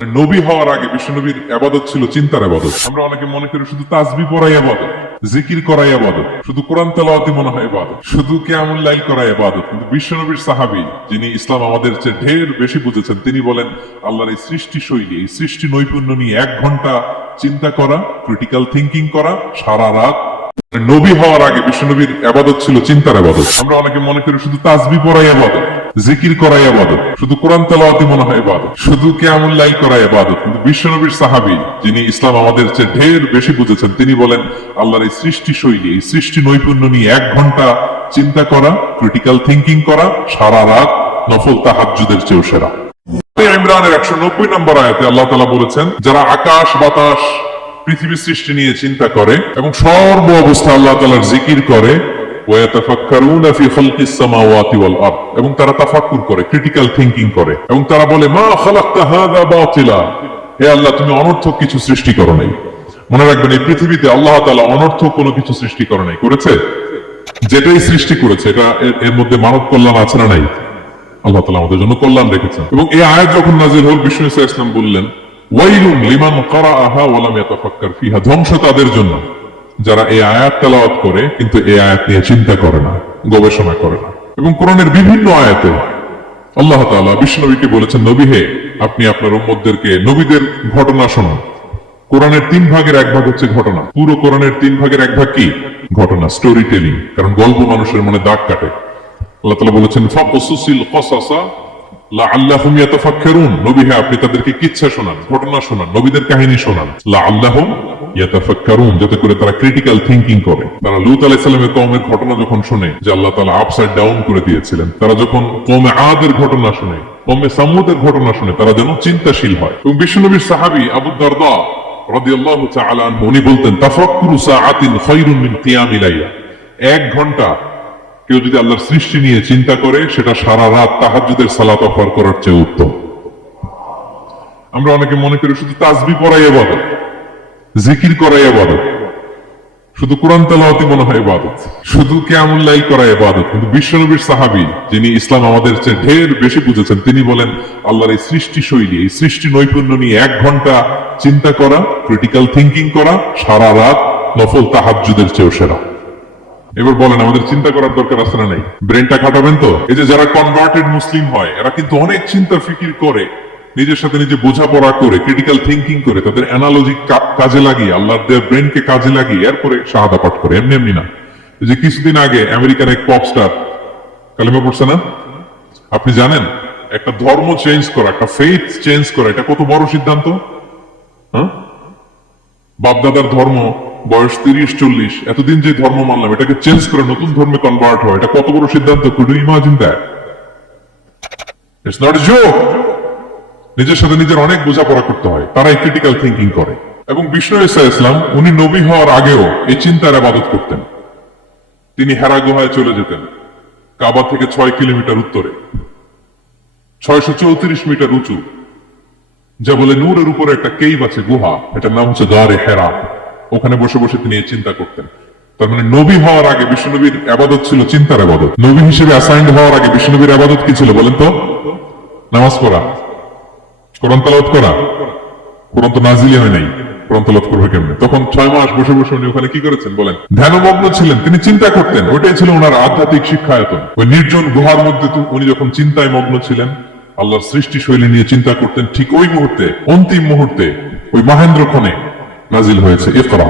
নবী হওয়ার আগে বিশ্বনবীর ইবাদত ছিল চিন্তার ইবাদত। আমরা অনেকে মনে করি শুধু তাসবিহ পড়াই ইবাদত, জিকির করাই ইবাদত, শুধু কোরআন তেলাওয়াতই মনে হয় ইবাদত, শুধু কিয়ামুল লাইল করাই ইবাদত। কিন্তু বিশ্বনবীর সাহাবী, যিনি ইসলাম আমাদের চেয়ে ঢের বেশি বুঝেছেন, তিনি বলেন আল্লাহর এই সৃষ্টি শৈলী, এই সৃষ্টি নৈপুণ্য নিয়ে 1 ঘন্টা চিন্তা করা, ক্রিটিক্যাল থিঙ্কিং করা, সারা রাত। নবী হওয়ার আগে বিশ্বনবীর ইবাদত ছিল চিন্তার ইবাদত। আমরা অনেকে মনে করি শুধু তাসবিহ পড়াই ইবাদত, জিকির করাই ইবাদত, শুধু কোরআন তেলাওয়াতই মনে হয় ইবাদত, শুধু কিয়ামুল লাইল করাই ইবাদত। কিন্তু বিশ্বনবীর সাহাবী, যিনি ইসলাম আমাদের চেয়ে ঢের বেশি বুঝেছেন, তিনি বলেন আল্লাহর এই সৃষ্টি শৈলী, এই সৃষ্টি নৈপুণ্য নিয়ে 1 ঘন্টা চিন্তা করা, ক্রিটিক্যাল থিঙ্কিং করা, সারা রাত, নফল তাহাজ্জুদের চেয়েও সেরা। ইমরানের 190 নম্বর আয়াতে আল্লাহ তাআলা বলেছেন, যারা আকাশ বাতাস পৃথিবী সৃষ্টি নিয়ে চিন্তা করে এবং সর্ব অবস্থা আল্লাহ তাআলার জিকির করে, ওয়াতাফাক্কারুনা ফি খালকিস সামাওয়াতি ওয়াল আরদ, এবং তারা তাফাক্কুর করে, ক্রিটিক্যাল থিঙ্কিং করে, এবং তারা বলে মা খালাকতা হাযা বাতিলা, হে আল্লাহ তুমি অনর্থক কিছু সৃষ্টি করো নাই। মনে রাখবেন, এই পৃথিবীতে আল্লাহ তাআলা অনর্থক কোনো কিছু সৃষ্টি করে নাই, করেছে? যেটাই সৃষ্টি করেছে এটা এর মধ্যে মানব কল্যাণ আছে না নাই? আল্লাহ তাআলা আমাদের জন্য কল্যাণ রেখেছেন। এবং এই আয়াত যখন নাযিল হল, বিষ্ণু ইসা ইসলাম বললেন ওয়াইলুন লিমান ক্বারাআহা ওয়া লাম ইয়াতাফাক্কার ফিহা, ধ্বংস তাদের জন্য যারা এই আয়াত তেলাওয়াত করে কিন্তু এই আয়াত নিয়ে চিন্তা করে না, গবেষণা করে না। এবং কোরআনের বিভিন্ন আয়াতে আল্লাহ তাআলা বিশ্বনবীকে বলেছেন, নবী হে, আপনি আপনার উম্মতদেরকে নবীদের ঘটনা শোনান। কোরআনের 3 ভাগের 1 ভাগ হচ্ছে ঘটনা। পুরো কোরআনের 3 ভাগের 1 ভাগ কি? ঘটনা, স্টোরি টেলিং। কারণ গল্প মানুষের মনে দাগ কাটে। আল্লাহ তাআলা বলেছেন ফাকসুসিল কসাসা লাআল্লাহুম ইয়াতাফাক্কারুন, নবী হে, আপনি তাদেরকে কিচ্ছা শোনান, ঘটনা শোনান, নবীদের কাহিনী শোনান, লাআল্লাহুম ইয়াতাফাক্কারুন, যাতে করে তারা ক্রিটিক্যাল থিঙ্কিং করে। তারা লূত আলাইহিস সালামের কওমের ঘটনা যখন শুনে যে আল্লাহ তাআলা আপসাইড ডাউন করে দিয়েছিলেন, তারা যখন কওমে আদের ঘটনা শুনে, কওমে সামুদের ঘটনা শুনে, তারা যেন চিন্তাশীল হয়। এবং বিশ্বনবীর সাহাবী আবু দারদা রাদিয়াল্লাহু তাআলা আনহু, উনি বলতেন তাফাক্কুরু সাআতিন খায়রুন মিন কিয়ামি লাইলা, 1 ঘন্টা কেউ যদি আল্লাহর সৃষ্টি নিয়ে চিন্তা করে, সেটা সারা রাত তাহাজ্জুদের সালাত অফার করার চেয়ে উত্তম। আমরা অনেকে মনে করি শুধু তাসবিহ পড়াই ইবাদত, জিকির করাই ইবাদত, শুধু কোরআন তেলাওয়াতই মনে হয় ইবাদত, শুধু কিয়ামুল লাইল করাই ইবাদত। কিন্তু বিশ্বনবীর সাহাবী, যিনি ইসলাম আমাদের চেয়ে ঢের বেশি বুঝেছেন, তিনি বলেন আল্লাহর এই সৃষ্টি শৈলী, এই সৃষ্টি নৈপুণ্য নিয়ে 1 ঘন্টা চিন্তা করা, ক্রিটিক্যাল থিঙ্কিং করা, সারা রাত, নফল তাহাজ্জুদের চেয়েও সেরা। এবার বলেন, আমাদের চিন্তা করার দরকার আছে না নাই? ব্রেনটা খাটাবেন তো? এই যে যারা কনভার্টেড মুসলিম হয়, এরা কিন্তু অনেক চিন্তা ফিকির করে, নিজের সাথে নিজে বোঝাপড়া করে, ক্রিটিক্যাল থিঙ্কিং করে, তাদের অ্যানালজি কাজে লাগিয়ে, আল্লাহর দেওয়া ব্রেনকে কাজে লাগিয়ে এরপরে শাহাদা পাঠ করে। এমনি এমনি না। এই যে কিছুদিন আগে আমেরিকার এক পপ স্টার কালেমা পড়ছে না? আপনি জানেন, একটা ধর্ম চেঞ্জ করা, একটা ফেইথ চেঞ্জ করা, এটা কত বড় সিদ্ধান্ত? হ্যাঁ, বাপদাদার ধর্ম, বয়স 30-40, এতদিন যে ধর্ম মানলাম, এটাকে চেঞ্জ করে নতুন ধর্মে কনভার্ট হয়, এটা কত বড় সিদ্ধান্ত? Could you imagine that? It's not a joke. নিজের সাথে নিজের অনেক বোঝাপড়া করতে হয়, তারাই ক্রিটিক্যাল থিঙ্কিং করে। এবং বিষ্ণু ইসা ইসলাম, উনি নবী হওয়ার আগেও এই চিন্তার ইবাদত করতেন। তিনি হেরা গুহায় চলে যেতেন, কাবা থেকে 6 কিলোমিটার উত্তরে, 634 মিটার উঁচু, যা বলে নূরের উপরে একটা কেইভ আছে, গুহা, এটার নাম হচ্ছে গারে হেরা। ওখানে বসে বসে তিনি এই চিন্তা করতেন। তার মানে নবী হওয়ার আগে বিশ্বনবীর ইবাদত ছিল চিন্তার ইবাদত। নবী হিসেবে অ্যাসাইন্ড হওয়ার আগে বিশ্বনবীর ইবাদত কি ছিল বলেন তো? নামাজ পড়া, কোরআন তেলাওয়াত করা। কোরআন তো নাজিলই হয় নাই, কোরআন তেলাওয়াত করবে কেমনে? তখন 6 মাস বসে বসে উনি ওখানে কি করেছেন বলেন? ধ্যানমগ্ন ছিলেন, তিনি চিন্তা করতেন। ওইটাই ছিল ওনার আধ্যাত্মিক শিক্ষায়তন। ওই নির্জন গুহার মধ্যে উনি যখন চিন্তায় মগ্ন ছিলেন, আল্লাহর সৃষ্টি শৈলী নিয়ে চিন্তা করতেন, ঠিক ওই মুহূর্তে, অন্তিম মুহূর্তে, ওই মহেন্দ্রক্ষণে নাজিল হয়েছে ইকরা।